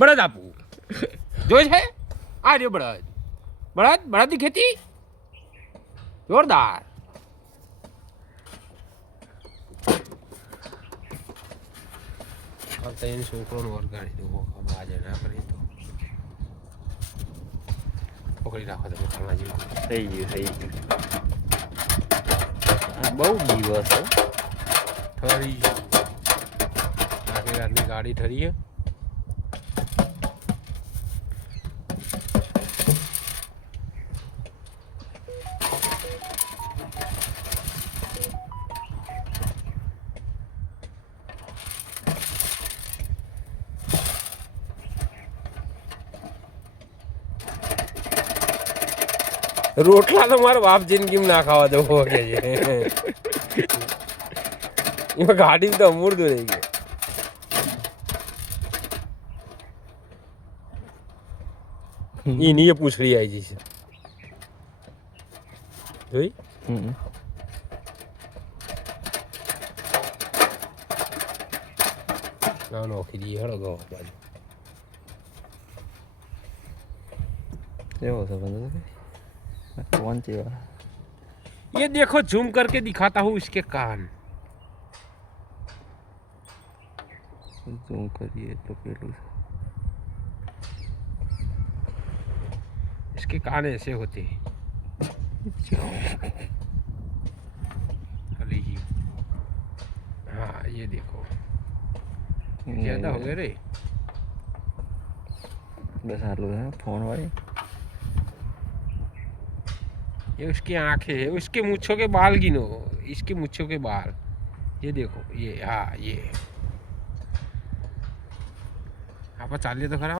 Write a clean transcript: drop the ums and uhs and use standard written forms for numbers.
બળદ આપું જોઈ છે આ રહ્યો બળદ બળદની ખેતી જોરદાર. એની છોકરોનું વરગાડી દઉં આજે ના કરી તો પકડી રાખો તમે ખાવા જેવું થઈ ગયું બહુ દિવસ ઠરી આખી રાતની ગાડી ઠરી છે. રોટલા તો મારા બાપ જિંદગીમાં ના ખાવા દો કે છે એમાં ગાડી તો અમૂર્દું રહી ગયું. એની પૂછડી આવી જશે જોઈ ના નોખી દઈએ હળો ગો બાજુ કેવો છે બંધ कौन सी वाला ये देखो झूम करके दिखाता हूँ इसके कान. जूम करिए तो पेलू इसके कान ऐसे होते हैं. हाँ ये देखो ज्यादा हो गए रे. बस आलू है फोन वाले. ये उसकी आंखें है उसके मूछों के बाल गिनो इसके मूछों के बाल ये देखो ये हाँ ये आप चालिए तो खराब